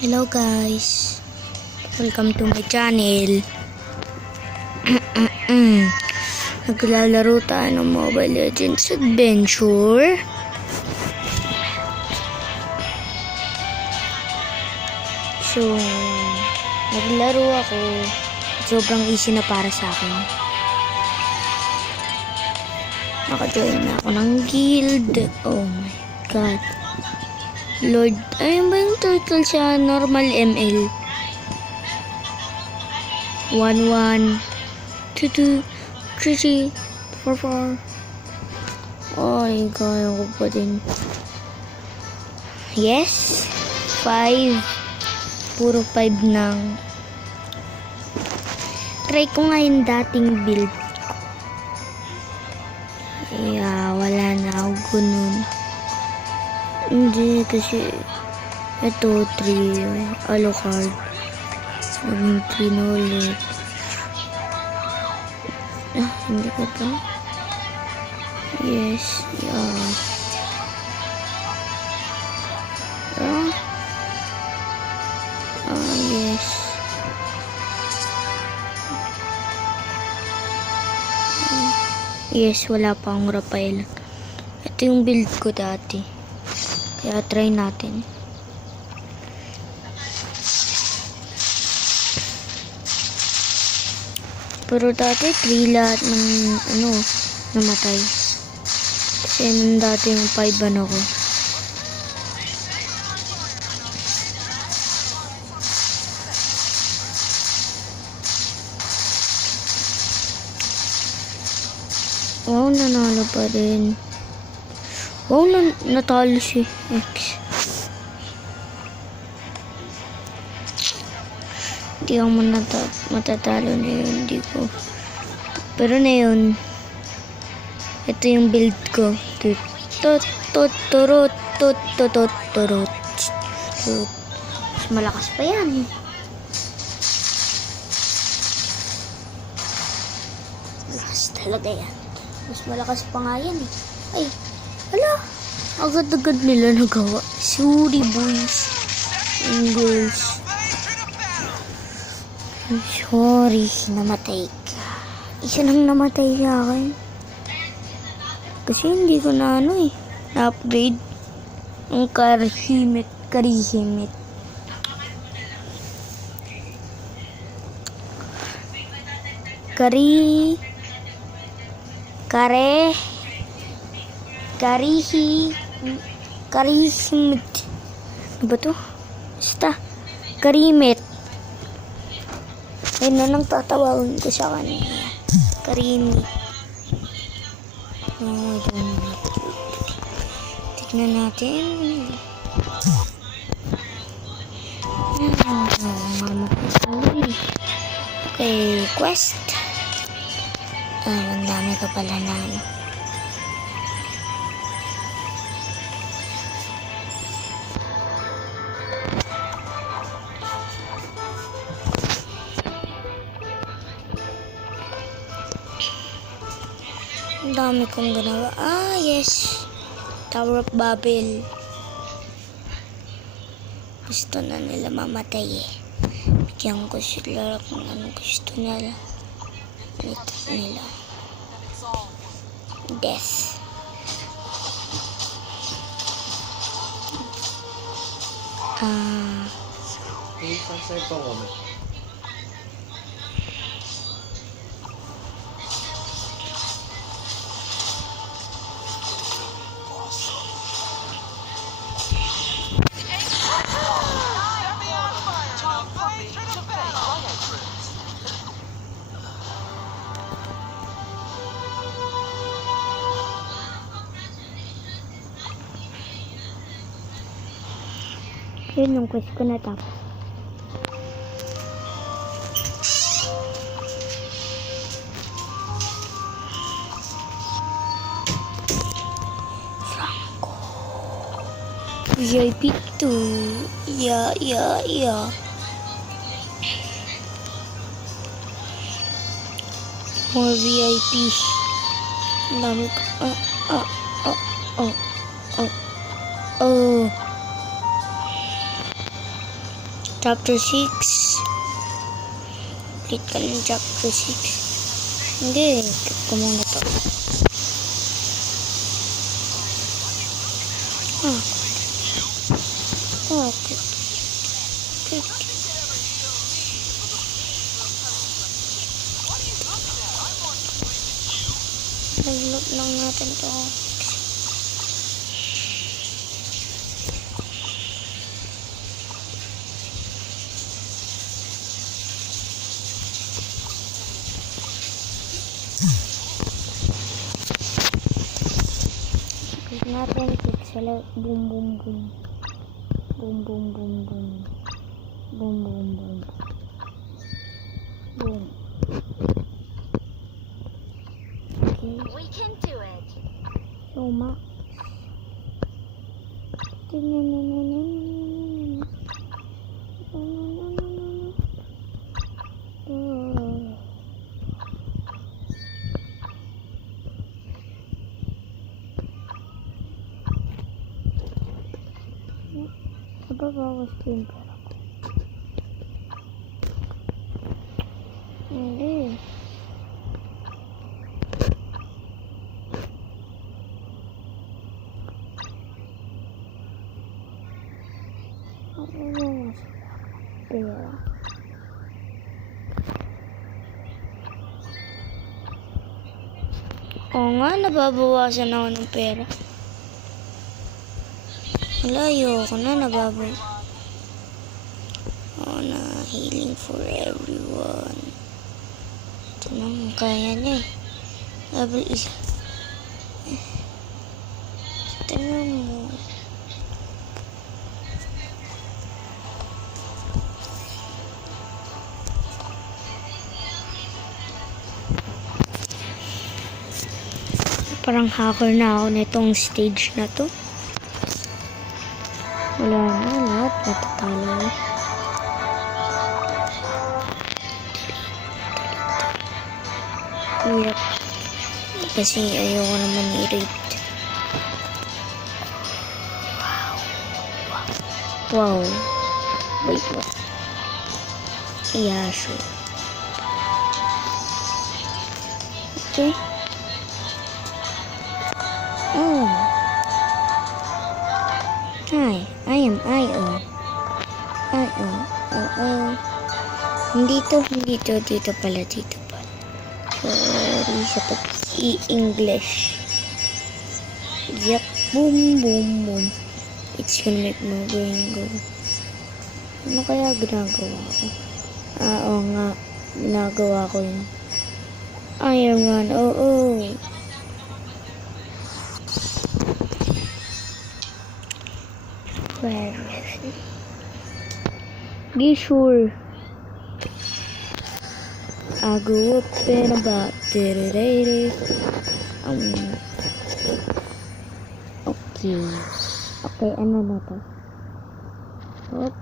Hello guys, welcome to my channel. Naglalaro tayo ng Mobile Legends Adventure. So, naglaro ako. Sobrang easy na para sa akin. Naka-join na ako ng guild. Oh my god. Lord, ayun ba yung turtle siya? Normal ML. 1, 1, 2, 2, 3, 3, 4, 4. Ay, kaya ko pa din. Yes. 5. Puro 5 nang. Try ko nga yung dating build ko. Yeah, wala na ako ganun. Hindi kasi ito 3 Alucard naging 3 na ulit. Hindi ko to. Yes, yeah. Yes. Yes, wala pa akong Rafael. Ito yung build ko dati. Kaya try natin. Pero dati 3 lahat ng namatay. Kasi nung dati yung 5 ko. Wow, nanalo pa rin. Wow, natalo si X. Hindi ako matatalo na yun. Hindi ko. Pero na yun. Ito yung build ko. Mas malakas pa yan. Malakas talaga yan. Mas malakas pa nga yan eh. Ay. Hala, agad-agad nila nagawa. Sorry boys and girls. I'm sorry, namatay ka. Isa nang namatay sa akin. Kasi hindi ko na na-upgrade ang karihimit. Karihimit. Ano ba to? Basta. Karimit. Ayun na nang tatawagin ko sa kanya. Karimit. Oh, tignan natin. Okay, quest. Ang dami ka pala na ang dami kong ginawa. Yes. Tower of Babel. Gusto na nila mamatay eh. Bigyan ko sila kung ano gusto nila. Death. Yun yung quest ko na tapos. Franco. VIP 2. Yeah. More VIP. Ang dami ko. Chapter 6. Complete ka ng chapter 6. Hindi, keep ko muna to. Okay. Develop lang natin to. Click natin, click select, boom boom boom. Boom boom boom boom. Boom boom boom. Boom. Okay. We can do it. So max. Nababawas ko yung pera ko. Hindi. Nababawas pera. Oo nga, nababawasan ako ng pera. Wala, ayoko na, nababawasan. Oh, na healing for everyone. Ito naman, kaya niya eh. Level 1. Tingnan mo. Parang hacker na ako nitong stage na to. Wala na, lahat natatalo. Hirap. Kasi ayoko naman i-rate. Wow. Wait, what? Yeah, sure. Okay. Oh. Hi, I am I.O. I.O. Hindi to. Dito pala. Sorry sa pag-i-English. Yep. Boom, boom, boom. It's gonna make my brain go. Ano kaya ginagawa ko? Oo nga. Ginagawa ko yun. Iron Man. Oo. Where is it? Be sure. I grew up in about Okay. Okay, ano na to? Hop.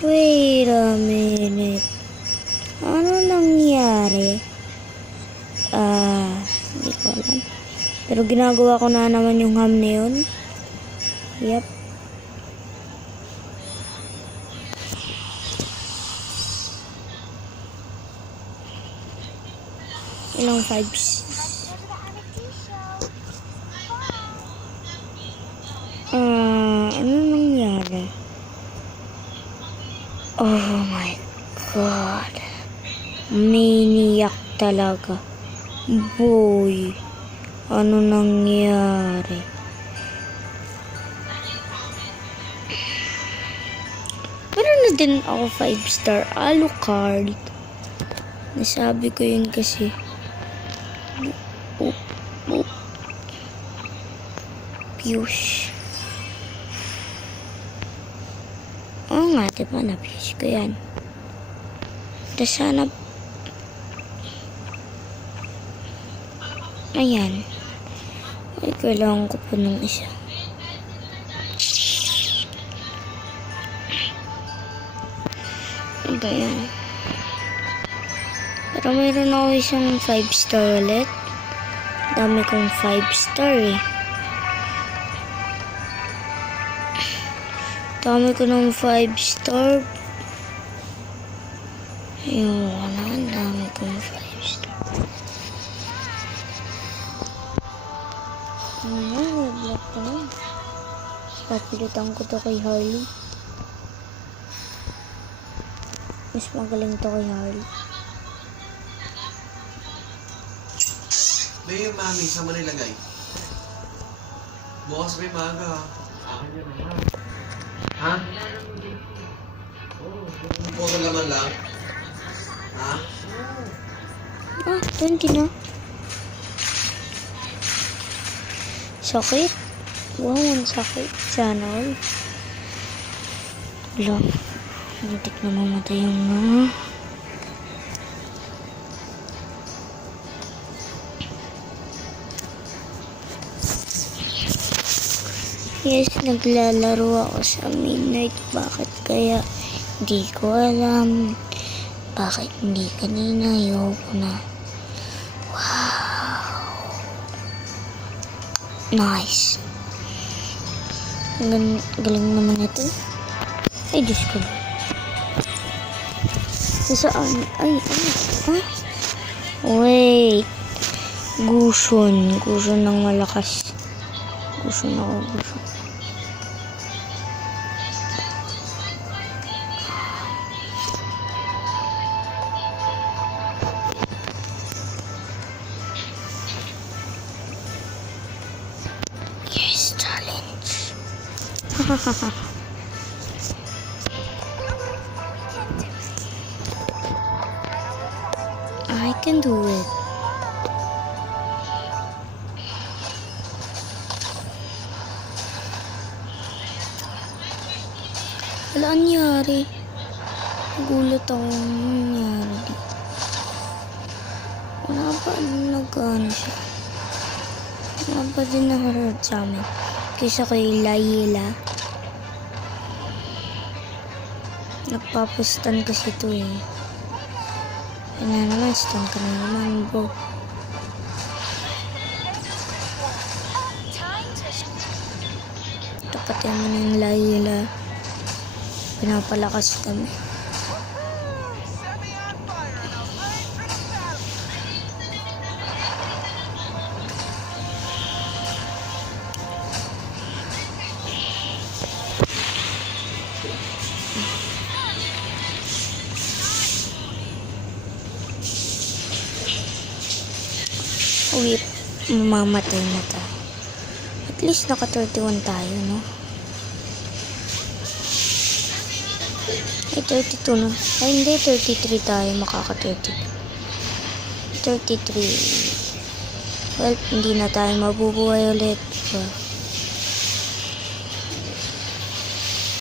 Wait a minute. Ano nangyari? Hindi ko alam. Pero ginagawa ko na naman yung ham na yun. Yep. Ilang vibes? Ano nangyari? Oh my God. Maniac talaga. Boy. Ano nangyari? Meron na din ako 5-star Alucard. Nasabi ko yun kasi. Fuse. Oo nga, diba na-fuse ko yan. Tapos sana ayan. Ay, kailangan ko pa nung isa. Ano ba yan? Pero mayroon ako isang 5-star ulit. Dami kong 5 star eh. Dami ko ng 5 star. Yung dami kong 5 star. May block ko na. Papilitan ko to kay Harley. Mas magaling to kay Harley. Mayor, mami, saan mo nilagay? Bukas may maga, ha? Akin yan, ha? Puro laman lang? Ha? Ah, 20 na. Sakit. Wow, ang sakit. Sana all. Wala. Muntik na mamatay yung mga. Yes, naglalaro ako sa midnight. Bakit kaya? Hindi ko alam. Bakit hindi kanina? Ayoko na. Wow. Nice. Galing naman ito. Ay, Diyos ko. Saan? Ay. Wait. Guson. Guson ng malakas. Guson ako. Guson. Yes, challenge. I can do it. Wala nangyari. Nagulat ako nangyari. Wala pa nag-ano siya. Wala pa din nakarad sa amin. Kaysa kay Layla. Nagpapustan kasi ito eh. Ayun na naman, stun ka na naman, bro. Tapatin mo na yung Layla. Pinapalakas kami. Wait, mamamatay na tayo. At least naka 31 tayo, no? Ay, 32 na. Ay, hindi, 33 tayo. Makaka 33. Well, hindi na tayo mabubuhay ulit.